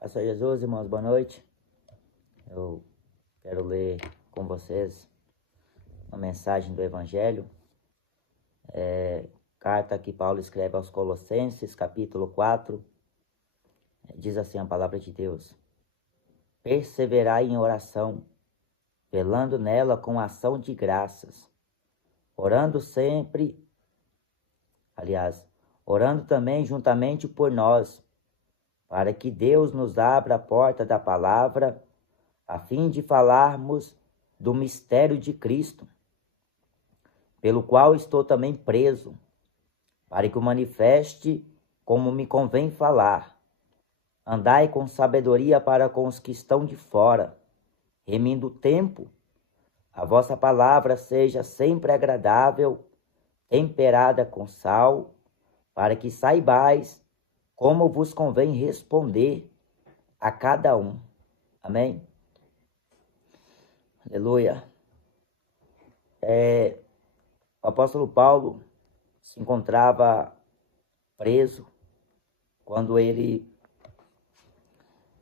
Pastor Jesus, irmãos, boa noite. Eu quero ler com vocês uma mensagem do Evangelho. Carta que Paulo escreve aos Colossenses, capítulo 4. Diz assim a palavra de Deus: perseverai em oração, velando nela com ação de graças, orando também juntamente por nós, para que Deus nos abra a porta da palavra, a fim de falarmos do mistério de Cristo, pelo qual estou também preso, para que o manifeste como me convém falar. Andai com sabedoria para com os que estão de fora, remindo o tempo. A vossa palavra seja sempre agradável, temperada com sal, para que saibais como vos convém responder a cada um. Amém? Aleluia. O apóstolo Paulo se encontrava preso quando ele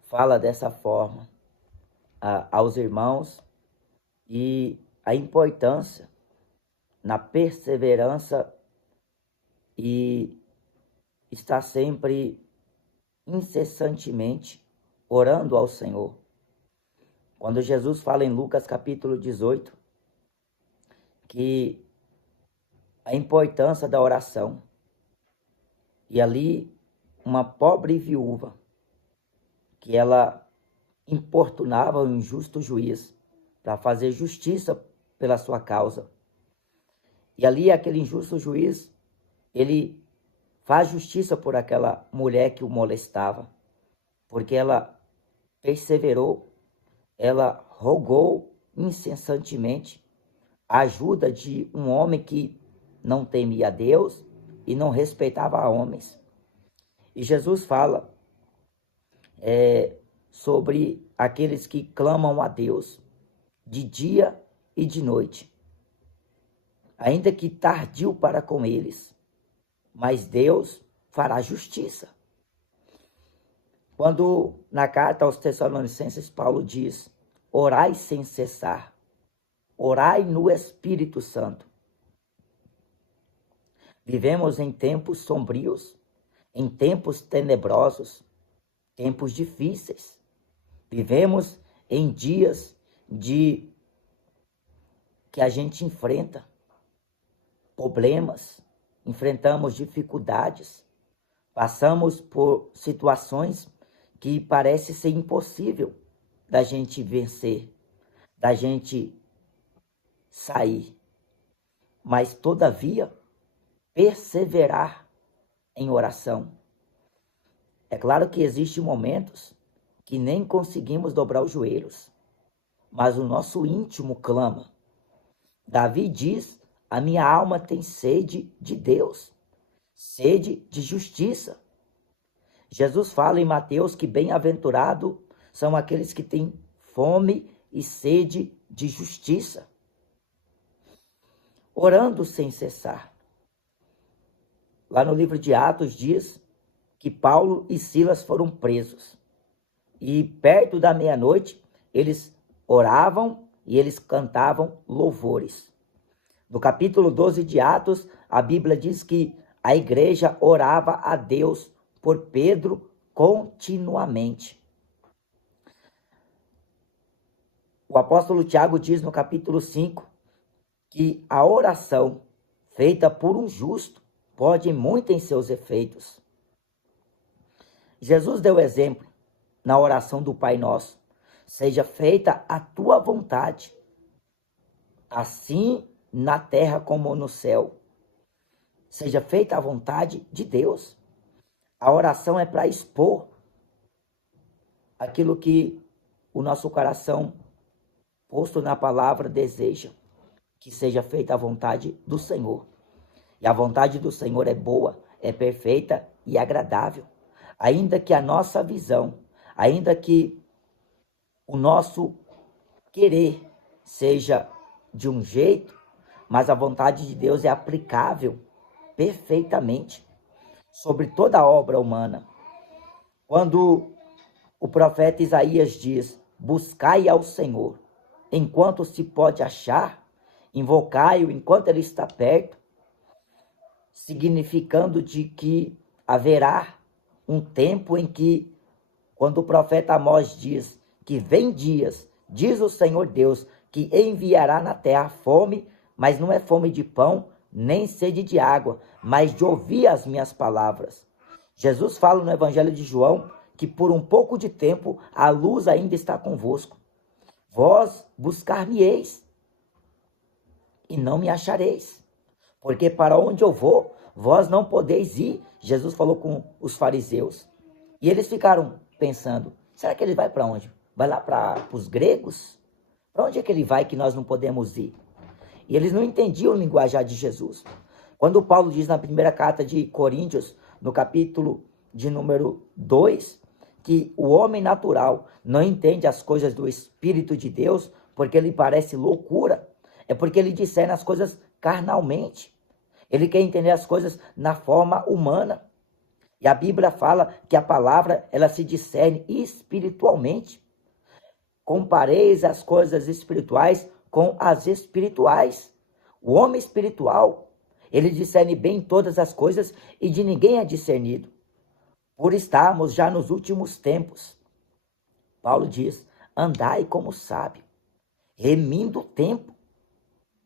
fala dessa forma aos irmãos e a importância na perseverança e estar sempre incessantemente orando ao Senhor. Quando Jesus fala em Lucas capítulo 18, que a importância da oração, e ali uma pobre viúva, que ela importunava o injusto juiz para fazer justiça pela sua causa. E ali aquele injusto juiz, ele faz justiça por aquela mulher que o molestava, porque ela perseverou, ela rogou incessantemente a ajuda de um homem que não temia a Deus e não respeitava homens. E Jesus fala sobre aqueles que clamam a Deus de dia e de noite, ainda que tardio para com eles, mas Deus fará justiça. Quando na carta aos Tessalonicenses Paulo diz: orai sem cessar, orai no Espírito Santo. Vivemos em tempos sombrios, em tempos tenebrosos, tempos difíceis. Vivemos em dias que a gente enfrenta problemas, enfrentamos dificuldades, passamos por situações que parece ser impossível da gente vencer, da gente sair. Mas, todavia, perseverar em oração. É claro que existem momentos que nem conseguimos dobrar os joelhos, mas o nosso íntimo clama. Davi diz: a minha alma tem sede de Deus, sede de justiça. Jesus fala em Mateus que bem-aventurados são aqueles que têm fome e sede de justiça, orando sem cessar. Lá no livro de Atos diz que Paulo e Silas foram presos. E perto da meia-noite, eles oravam e eles cantavam louvores. No capítulo 12 de Atos, a Bíblia diz que a igreja orava a Deus por Pedro continuamente. O apóstolo Tiago diz no capítulo 5 que a oração feita por um justo pode muito em seus efeitos. Jesus deu exemplo na oração do Pai Nosso: seja feita a tua vontade, assim na terra como no céu. Seja feita a vontade de Deus. A oração é para expor aquilo que o nosso coração, posto na palavra, deseja, que seja feita a vontade do Senhor. E a vontade do Senhor é boa, é perfeita e agradável. Ainda que a nossa visão, ainda que o nosso querer seja de um jeito, mas a vontade de Deus é aplicável perfeitamente sobre toda a obra humana. Quando O profeta Isaías diz: buscai ao Senhor, enquanto se pode achar, invocai-o enquanto ele está perto, significando de que haverá um tempo em que, quando o profeta Amós diz que vem dias, diz o Senhor Deus, que enviará na terra fome, mas não é fome de pão, nem sede de água, mas de ouvir as minhas palavras. Jesus fala no Evangelho de João que por um pouco de tempo a luz ainda está convosco. Vós buscar-me-eis e não me achareis, porque para onde eu vou, vós não podeis ir. Jesus falou com os fariseus. E eles ficaram pensando, será que ele vai para onde? Vai lá para os gregos? Para onde é que ele vai que nós não podemos ir? E eles não entendiam o linguajar de Jesus. Quando Paulo diz na primeira carta de Coríntios, no capítulo de número 2, que o homem natural não entende as coisas do Espírito de Deus, porque ele parece loucura, é porque ele discerne as coisas carnalmente. Ele quer entender as coisas na forma humana. E a Bíblia fala que a palavra, ela se discerne espiritualmente. Compareis as coisas espirituais com as espirituais. O homem espiritual, ele discerne bem todas as coisas e de ninguém é discernido. Por estarmos já nos últimos tempos, Paulo diz, andai como sábio, remindo o tempo,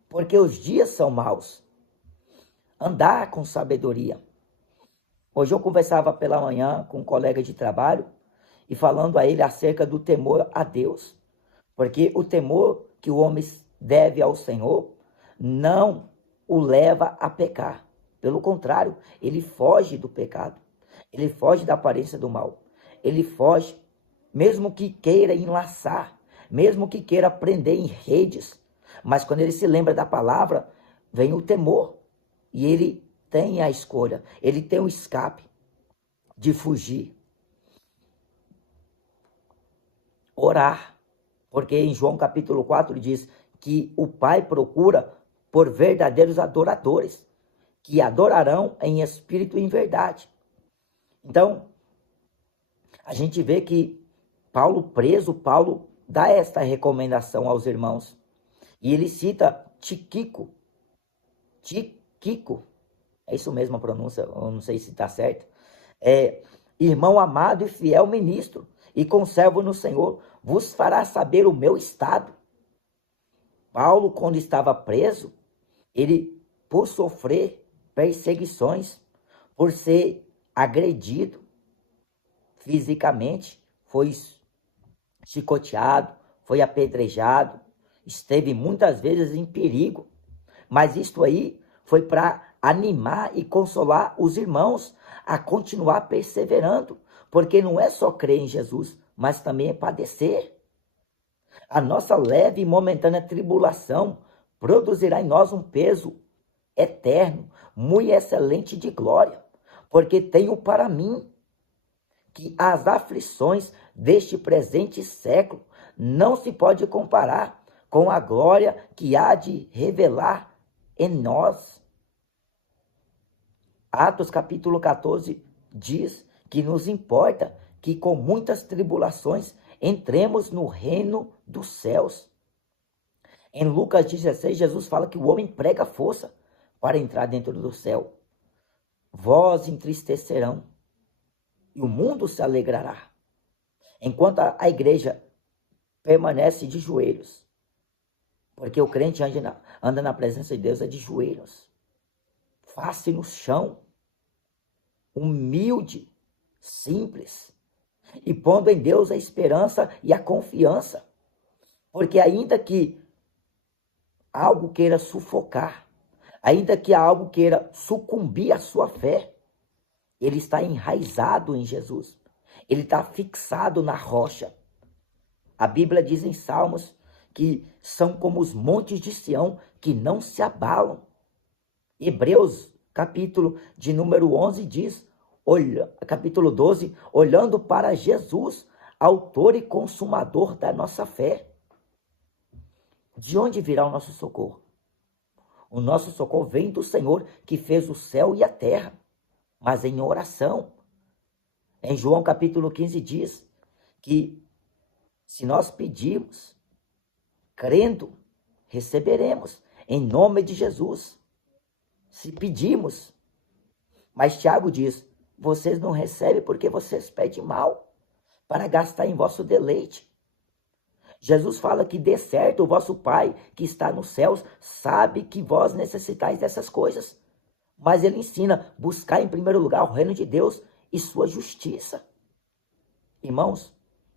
porque os dias são maus. Andar com sabedoria. Hoje eu conversava pela manhã com um colega de trabalho e falando a ele acerca do temor a Deus. Porque o temor que o homem deve ao Senhor não o leva a pecar. Pelo contrário, ele foge do pecado. Ele foge da aparência do mal. Ele foge, mesmo que queira enlaçar, mesmo que queira prender em redes. Mas quando ele se lembra da palavra, vem o temor. E ele tem a escolha, ele tem o escape de fugir. Orar. Porque em João capítulo 4 diz que o Pai procura por verdadeiros adoradores, que adorarão em espírito e em verdade. Então, a gente vê que Paulo preso, Paulo dá esta recomendação aos irmãos. E ele cita Tíquico. É isso mesmo a pronúncia, eu não sei se está certo. Irmão amado e fiel ministro, e conservo no Senhor, vos fará saber o meu estado. Paulo, quando estava preso, ele, por sofrer perseguições, por ser agredido fisicamente, foi chicoteado, foi apedrejado, esteve muitas vezes em perigo. Mas isto aí foi para animar e consolar os irmãos a continuar perseverando, porque não é só crer em Jesus, mas também é padecer. A nossa leve e momentânea tribulação produzirá em nós um peso eterno, muito excelente de glória, porque tenho para mim que as aflições deste presente século não se pode comparar com a glória que há de revelar em nós. Atos capítulo 14 diz que nos importa que com muitas tribulações entremos no reino dos céus. Em Lucas 16, Jesus fala que o homem prega força para entrar dentro do céu. Vós entristecerão e o mundo se alegrará. Enquanto a igreja permanece de joelhos, porque o crente anda na presença de Deus é de joelhos, face no chão, humilde, simples, e pondo em Deus a esperança e a confiança. Porque ainda que algo queira sufocar, ainda que algo queira sucumbir à sua fé, ele está enraizado em Jesus. Ele está fixado na rocha. A Bíblia diz em Salmos que são como os montes de Sião que não se abalam. Hebreus, capítulo de número 11 diz, capítulo 12, olhando para Jesus, autor e consumador da nossa fé. De onde virá o nosso socorro? O nosso socorro vem do Senhor que fez o céu e a terra, mas em oração. Em João capítulo 15 diz que se nós pedirmos, crendo, receberemos, em nome de Jesus. Se pedirmos, mas Tiago diz, vocês não recebem porque vocês pedem mal, para gastar em vosso deleite. Jesus fala que de certo o vosso Pai que está nos céus sabe que vós necessitais dessas coisas. Mas ele ensina, buscar em primeiro lugar o reino de Deus e sua justiça. Irmãos,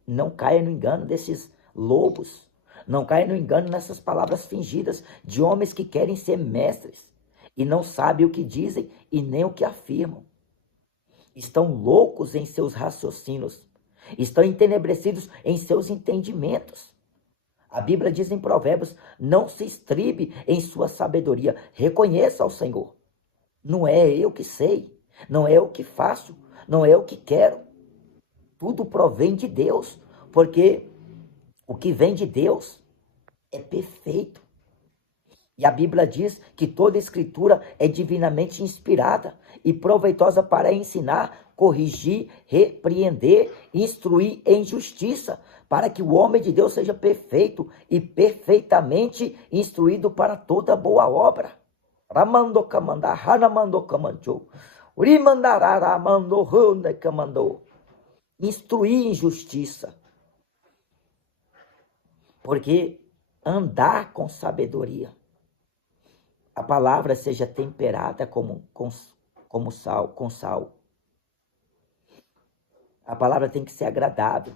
não caia no engano desses lobos. Não caia no engano nessas palavras fingidas de homens que querem ser mestres e não sabem o que dizem e nem o que afirmam. Estão loucos em seus raciocínios. Estão entenebrecidos em seus entendimentos. A Bíblia diz em Provérbios, não se estribe em sua sabedoria, reconheça ao Senhor. Não é eu que sei, não é eu que faço, não é eu que quero. Tudo provém de Deus, porque o que vem de Deus é perfeito. E a Bíblia diz que toda escritura é divinamente inspirada e proveitosa para ensinar, corrigir, repreender, instruir em justiça, para que o homem de Deus seja perfeito e perfeitamente instruído para toda boa obra. Instruir em justiça. Porque andar com sabedoria. A palavra seja temperada como sal, com sal. A palavra tem que ser agradável,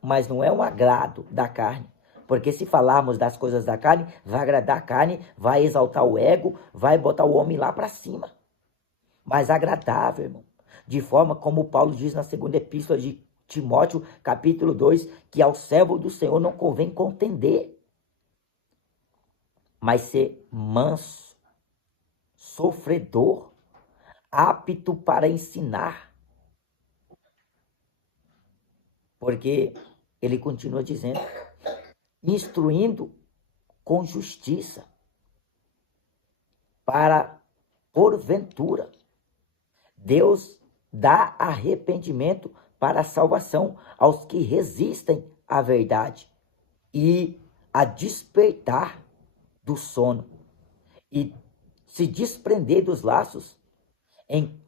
mas não é um agrado da carne. Porque se falarmos das coisas da carne, vai agradar a carne, vai exaltar o ego, vai botar o homem lá para cima. Mas agradável, irmão. De forma como Paulo diz na segunda epístola de Timóteo, capítulo 2, que ao servo do Senhor não convém contender, mas ser manso, sofredor, apto para ensinar. Porque ele continua dizendo, instruindo com justiça, para, porventura, Deus dá arrependimento para a salvação aos que resistem à verdade e a despertar do sono e se desprender dos laços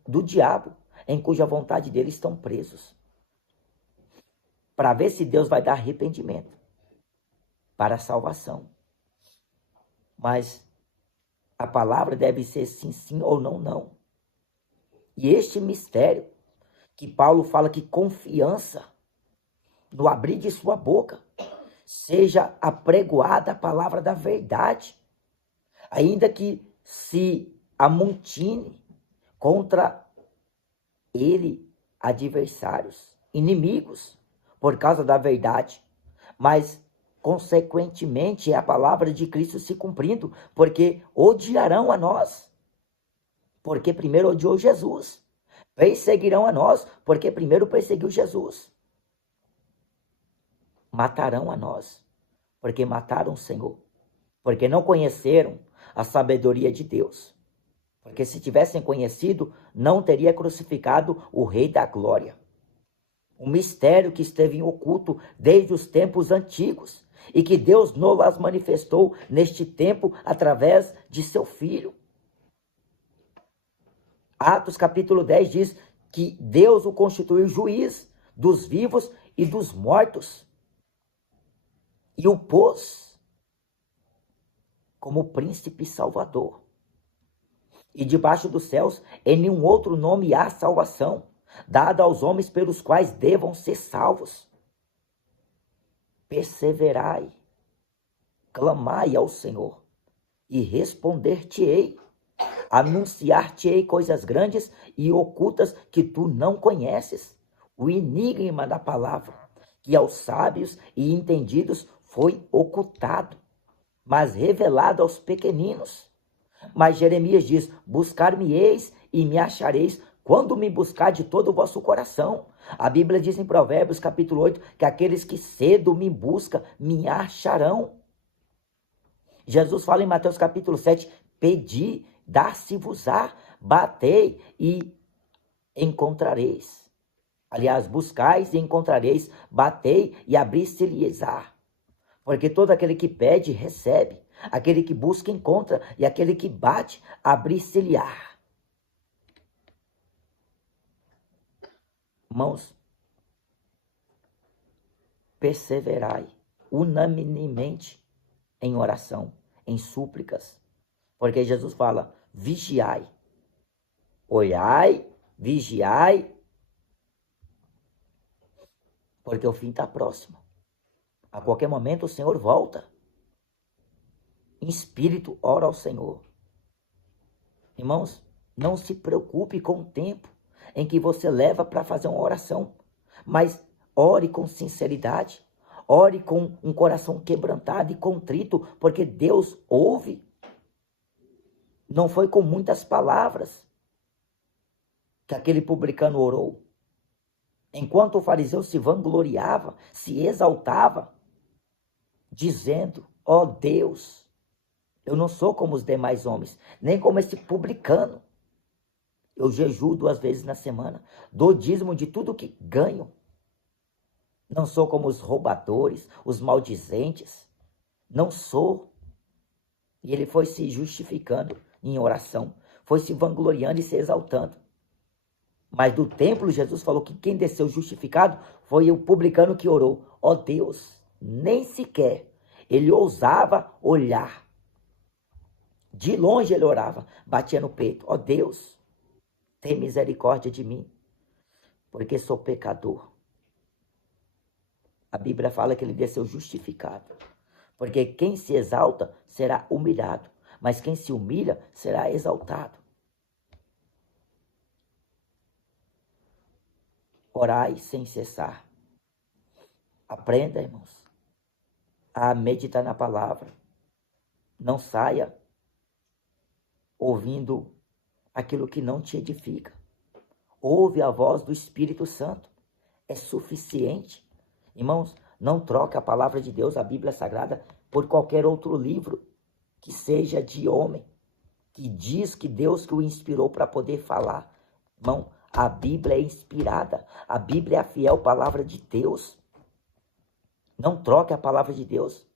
do diabo, em cuja vontade dele estão presos. Para ver se Deus vai dar arrependimento para a salvação. Mas a palavra deve ser sim, sim ou não, não. E este mistério que Paulo fala que confiança no abrir de sua boca seja apregoada a palavra da verdade, ainda que se amontine contra ele adversários, inimigos, por causa da verdade, mas consequentemente é a palavra de Cristo se cumprindo, porque odiarão a nós, porque primeiro odiou Jesus, perseguirão a nós, porque primeiro perseguiu Jesus, matarão a nós, porque mataram o Senhor, porque não conheceram a sabedoria de Deus. Porque se tivessem conhecido, não teria crucificado o Rei da Glória. Um mistério que esteve em oculto desde os tempos antigos e que Deus nos manifestou neste tempo através de seu Filho. Atos capítulo 10 diz que Deus o constituiu juiz dos vivos e dos mortos e o pôs como príncipe salvador. E debaixo dos céus, em nenhum outro nome há salvação, dada aos homens pelos quais devam ser salvos. Perseverai, clamai ao Senhor, e responder-te-ei, anunciar-te-ei coisas grandes e ocultas que tu não conheces, o enigma da palavra, que aos sábios e entendidos foi ocultado, mas revelado aos pequeninos. Mas Jeremias diz, buscar-me-eis e me achareis, quando me buscar de todo o vosso coração. A Bíblia diz em Provérbios capítulo 8, que aqueles que cedo me buscam, me acharão. Jesus fala em Mateus capítulo 7, pedi, dar-se-vos-á, batei e encontrareis. Aliás, buscais e encontrareis, batei e abri-se-lhes-á. Porque todo aquele que pede, recebe. Aquele que busca, encontra. E aquele que bate, abri-se-lhe-á. Irmãos, perseverai unanimemente em oração, em súplicas. Porque Jesus fala, vigiai. Olhai, vigiai, porque o fim está próximo. A qualquer momento o Senhor volta. Em espírito, ora ao Senhor. Irmãos, não se preocupe com o tempo em que você leva para fazer uma oração, mas ore com sinceridade, ore com um coração quebrantado e contrito, porque Deus ouve. Não foi com muitas palavras que aquele publicano orou. Enquanto o fariseu se vangloriava, se exaltava, dizendo, ó Deus, eu não sou como os demais homens, nem como esse publicano. Eu jejuo 2 vezes na semana, dou dízimo de tudo que ganho. Não sou como os roubadores, os maldizentes. Não sou. E ele foi se justificando em oração, foi se vangloriando e se exaltando. Mas do templo, Jesus falou que quem desceu justificado foi o publicano que orou. Ó Deus, nem sequer ele ousava olhar. De longe ele orava, batia no peito. Ó Deus, tem misericórdia de mim, porque sou pecador. A Bíblia fala que ele desceu justificado. Porque quem se exalta será humilhado, mas quem se humilha será exaltado. Orai sem cessar. Aprenda, irmãos, a meditar na palavra. Não saia ouvindo aquilo que não te edifica. Ouve a voz do Espírito Santo. É suficiente. Irmãos, não troque a palavra de Deus, a Bíblia Sagrada, por qualquer outro livro que seja de homem, que diz que Deus que o inspirou para poder falar. Irmão, a Bíblia é inspirada. A Bíblia é a fiel palavra de Deus. Não troque a palavra de Deus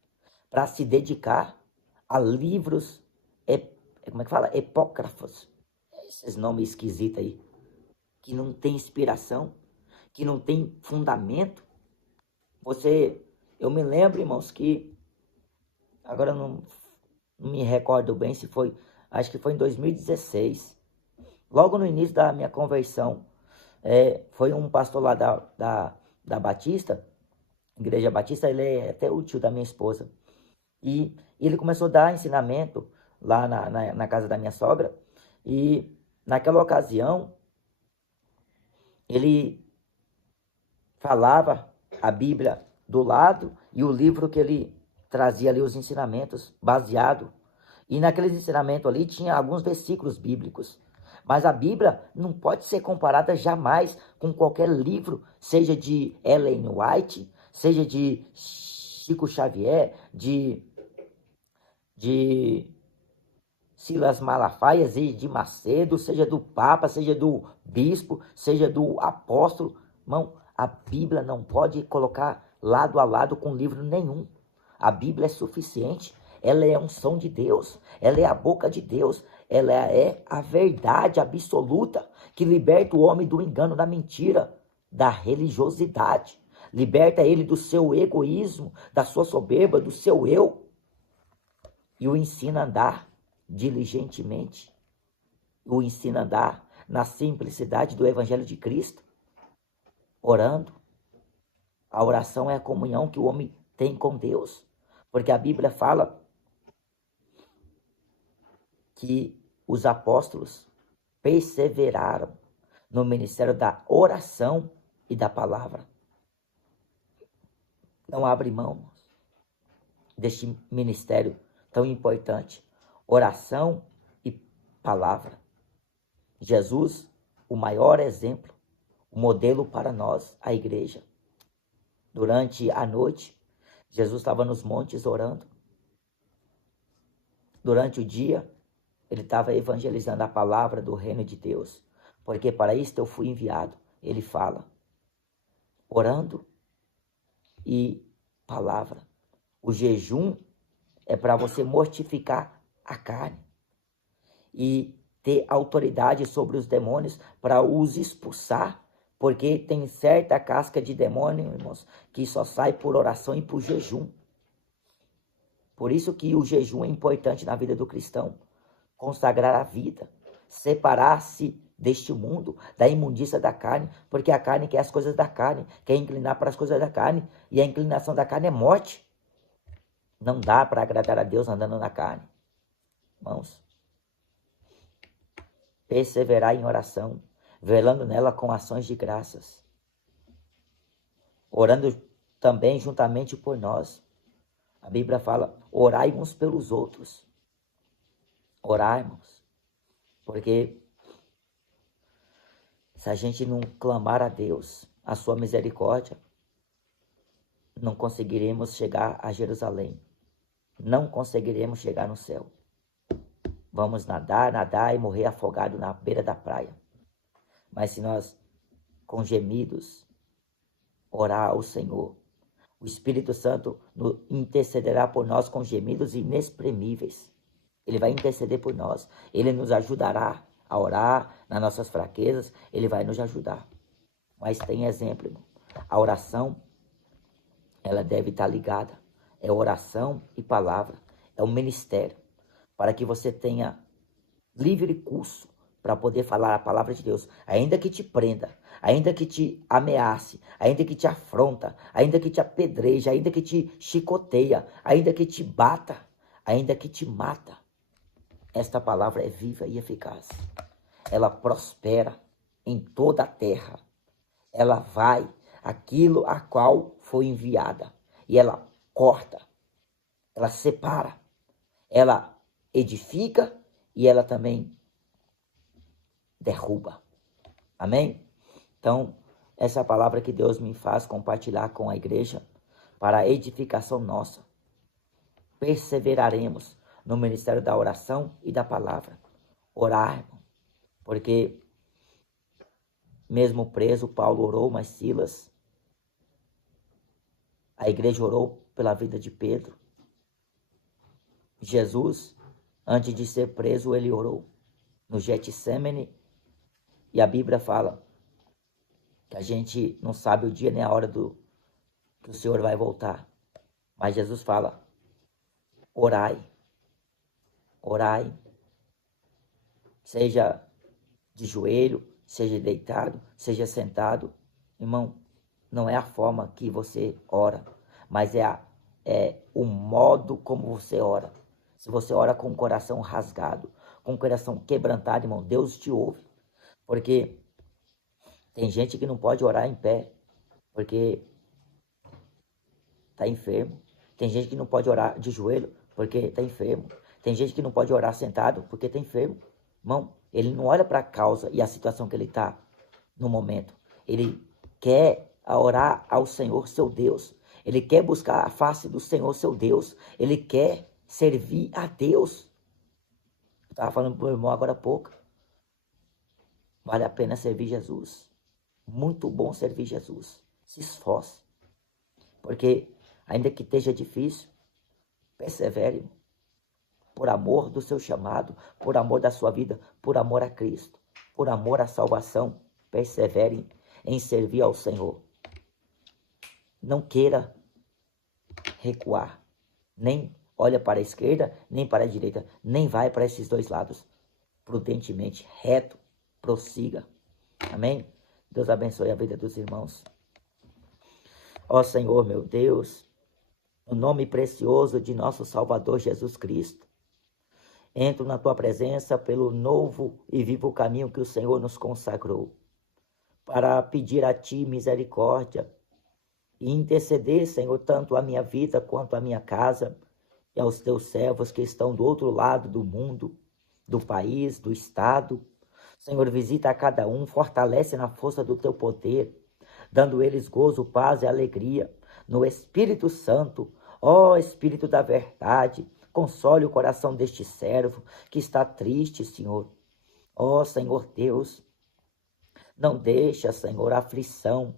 para se dedicar a livros, como é que fala? Epócrifos. Esses nomes esquisitos aí. Que não tem inspiração, que não tem fundamento. Eu me lembro, irmãos, que agora eu não me recordo bem se foi, acho que foi em 2016, logo no início da minha conversão, foi um pastor lá da Batista, Igreja Batista, ele é até o tio da minha esposa, e ele começou a dar ensinamento lá na casa da minha sogra, e naquela ocasião, ele falava a Bíblia do lado e o livro que ele trazia ali os ensinamentos baseado. E naqueles ensinamentos ali tinha alguns versículos bíblicos. Mas a Bíblia não pode ser comparada jamais com qualquer livro, seja de Ellen White, seja de Chico Xavier, de Silas Malafaia, seja de Macedo, seja do Papa, seja do Bispo, seja do Apóstolo. Irmão, a Bíblia não pode colocar lado a lado com livro nenhum. A Bíblia é suficiente. Ela é a unção de Deus. Ela é a boca de Deus. Ela é a verdade absoluta que liberta o homem do engano, da mentira, da religiosidade. Liberta ele do seu egoísmo, da sua soberba, do seu eu. E o ensina a andar diligentemente. O ensina a andar na simplicidade do Evangelho de Cristo. Orando. A oração é a comunhão que o homem tem com Deus. Porque a Bíblia fala que os apóstolos perseveraram no ministério da oração e da palavra. Não abre mão deste ministério tão importante. Oração e palavra. Jesus, o maior exemplo, o modelo para nós, a igreja. Durante a noite, Jesus estava nos montes orando. Durante o dia, ele estava evangelizando a palavra do reino de Deus. Porque para isto eu fui enviado. Ele fala. orando e palavra. O jejum é para você mortificar a carne e ter autoridade sobre os demônios para os expulsar, porque tem certa casca de demônio, irmãos, que só sai por oração e por jejum. Por isso que o jejum é importante na vida do cristão. Consagrar a vida, separar-se deste mundo, da imundícia da carne, porque a carne quer as coisas da carne, quer inclinar para as coisas da carne, e a inclinação da carne é morte. Não dá para agradar a Deus andando na carne. Irmãos, perseverar em oração, velando nela com ações de graças, orando também juntamente por nós. A Bíblia fala, orai uns pelos outros. Orar, irmãos, porque se a gente não clamar a Deus, a sua misericórdia, não conseguiremos chegar a Jerusalém. Não conseguiremos chegar no céu. Vamos nadar e morrer afogado na beira da praia. Mas se nós, com gemidos, orar ao Senhor, o Espírito Santo intercederá por nós com gemidos inexprimíveis. Ele vai interceder por nós. Ele nos ajudará a orar nas nossas fraquezas. Ele vai nos ajudar. Mas tem exemplo, irmão. A oração, ela deve estar ligada. É oração e palavra. É um ministério. Para que você tenha livre curso para poder falar a palavra de Deus. Ainda que te prenda, ainda que te ameace, ainda que te afronta, ainda que te apedreja, ainda que te chicoteia, ainda que te bata, ainda que te mata. Esta palavra é viva e eficaz. Ela prospera em toda a terra. Ela vai aquilo a qual foi enviada. E ela corta, ela separa, ela edifica e ela também derruba. Amém? Então, essa é a palavra que Deus me faz compartilhar com a igreja para a edificação nossa. Perseveraremos no ministério da oração e da palavra. Orar, irmão, porque mesmo preso, Paulo orou, mas Silas, a igreja orou pela vida de Pedro. Jesus, antes de ser preso, ele orou no Getsemane, e a Bíblia fala que a gente não sabe o dia nem a hora que o Senhor vai voltar. Mas Jesus fala, orai, orai, seja de joelho, seja deitado, seja sentado. Irmão, não é a forma que você ora, mas é o modo como você ora. Se você ora com o coração rasgado, com o coração quebrantado, irmão, Deus te ouve. Porque tem gente que não pode orar em pé, porque está enfermo. Tem gente que não pode orar de joelho, porque está enfermo. Tem gente que não pode orar sentado, porque está enfermo. Irmão, ele não olha para a causa e a situação que ele está no momento. Ele quer orar ao Senhor, seu Deus. Ele quer buscar a face do Senhor, seu Deus. Ele quer servir a Deus. Eu estava falando para o meu irmão agora há pouco. Vale a pena servir Jesus. Muito bom servir Jesus. Se esforce. Porque, ainda que esteja difícil, persevere. Por amor do seu chamado, por amor da sua vida, por amor a Cristo, por amor à salvação, persevere em servir ao Senhor. Não queira recuar. Nem olha para a esquerda, nem para a direita. Nem vai para esses dois lados. Prudentemente, reto, prossiga. Amém? Deus abençoe a vida dos irmãos. Ó Senhor, meu Deus, no nome precioso de nosso Salvador Jesus Cristo, entro na tua presença pelo novo e vivo caminho que o Senhor nos consagrou, para pedir a ti misericórdia e interceder, Senhor, tanto a minha vida quanto a minha casa e aos teus servos que estão do outro lado do mundo, do país, do estado. Senhor, visita a cada um, fortalece na força do teu poder, dando eles gozo, paz e alegria no Espírito Santo. Ó Espírito da verdade, console o coração deste servo que está triste, Senhor. Ó Senhor Deus, não deixa, Senhor, a aflição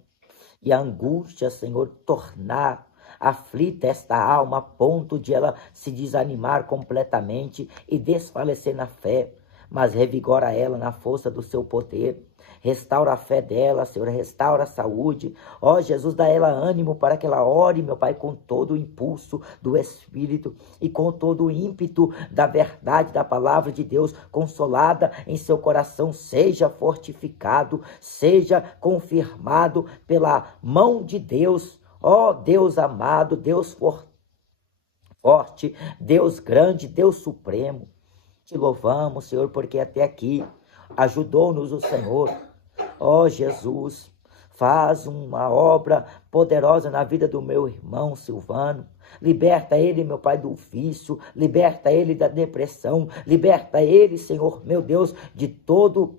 e a angústia, Senhor, tornar aflita esta alma a ponto de ela se desanimar completamente e desfalecer na fé, mas revigora ela na força do seu poder. Restaura a fé dela, Senhor, restaura a saúde. Ó Jesus, dá ela ânimo para que ela ore, meu Pai, com todo o impulso do Espírito e com todo o ímpeto da verdade da palavra de Deus, consolada em seu coração, seja fortificado, seja confirmado pela mão de Deus. Ó Deus amado, Deus forte, Deus grande, Deus supremo. Te louvamos, Senhor, porque até aqui ajudou-nos o Senhor. Ó Jesus, faz uma obra poderosa na vida do meu irmão Silvano. Liberta ele, meu Pai, do vício, liberta ele da depressão, liberta ele, Senhor, meu Deus, de todo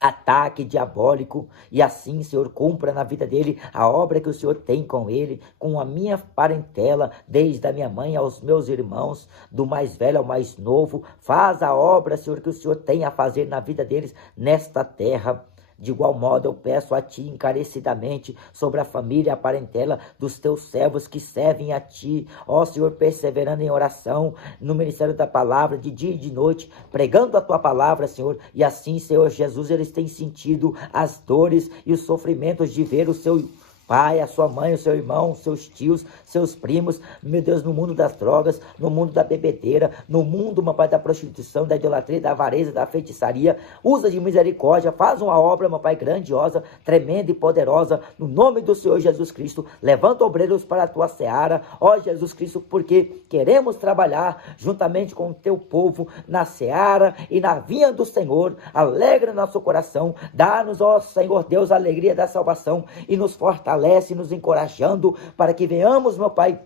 ataque diabólico, e assim, Senhor, cumpra na vida dele a obra que o Senhor tem com ele, com a minha parentela, desde a minha mãe aos meus irmãos, do mais velho ao mais novo. Faz a obra, Senhor, que o Senhor tem a fazer na vida deles nesta terra. De igual modo, eu peço a Ti encarecidamente sobre a família e a parentela dos Teus servos que servem a Ti, ó Senhor, perseverando em oração, no ministério da palavra, de dia e de noite, pregando a Tua palavra, Senhor, e assim, Senhor Jesus, eles têm sentido as dores e os sofrimentos de ver o Seu pai, a sua mãe, o seu irmão, seus tios, seus primos, meu Deus, no mundo das drogas, no mundo da bebedeira, no mundo, meu Pai, da prostituição, da idolatria, da avareza, da feitiçaria. Usa de misericórdia, faz uma obra, meu Pai, grandiosa, tremenda e poderosa, no nome do Senhor Jesus Cristo. Levanta obreiros para a tua seara, ó Jesus Cristo, porque queremos trabalhar juntamente com o teu povo na seara e na vinha do Senhor. Alegra nosso coração, dá-nos, ó Senhor Deus, a alegria da salvação e nos fortalece, nos encorajando para que venhamos, meu Pai,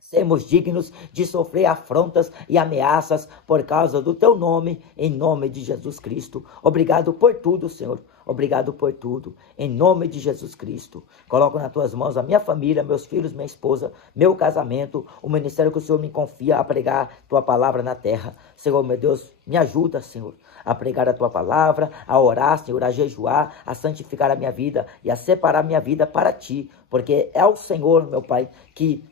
sermos dignos de sofrer afrontas e ameaças por causa do Teu nome, em nome de Jesus Cristo. Obrigado por tudo, Senhor. Obrigado por tudo, em nome de Jesus Cristo. Coloco nas Tuas mãos a minha família, meus filhos, minha esposa, meu casamento, o ministério que o Senhor me confia a pregar Tua palavra na terra. Senhor, meu Deus, me ajuda, Senhor, a pregar a Tua palavra, a orar, Senhor, a jejuar, a santificar a minha vida e a separar a minha vida para Ti, porque é o Senhor, meu Pai, que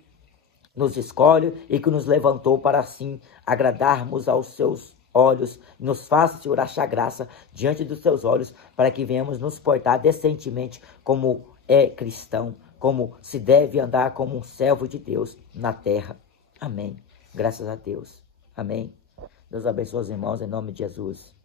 nos escolhe e que nos levantou para assim agradarmos aos Seus olhos. Nos faça, Senhor, achar graça diante dos Teus olhos, para que venhamos nos portar decentemente como é cristão, como se deve andar como um servo de Deus na terra. Amém. Graças a Deus. Amém. Deus abençoe os irmãos em nome de Jesus.